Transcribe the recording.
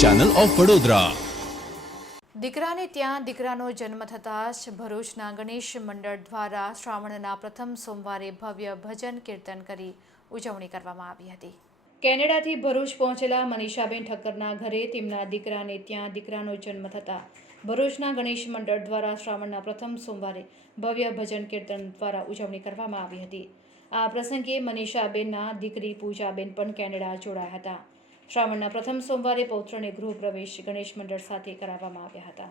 Channel of Vadodara દીકરાને ત્યાં દીકરાનો જન્મ થતાં જ ભરૂચના ગણેશ મંડળ દ્વારા શ્રાવણના પ્રથમ સોમવારે ભવ્ય ભજન કીર્તન કરી ઉજવણી કરવામાં આવી હતી. કેનેડાથી ભરૂચ પહોંચેલા મનીષાબેન ઠક્કરના ઘરે તેમના દીકરાને ત્યાં દીકરાનો જન્મ થતાં ભરૂચના ગણેશ મંડળ દ્વારા શ્રાવણના પ્રથમ સોમવારે ભવ્ય ભજન કીર્તન દ્વારા ઉજવણી કરવામાં આવી હતી. આ પ્રસંગે મનીષાબેનના દીકરી પૂજાબેન પણ કેનેડા જોડાયા હતા. શ્રાવણના પ્રથમ સોમવારે પૌત્રને ગૃહ પ્રવેશ ગણેશ મંડળ સાથે કરાવવામાં આવ્યા હતા.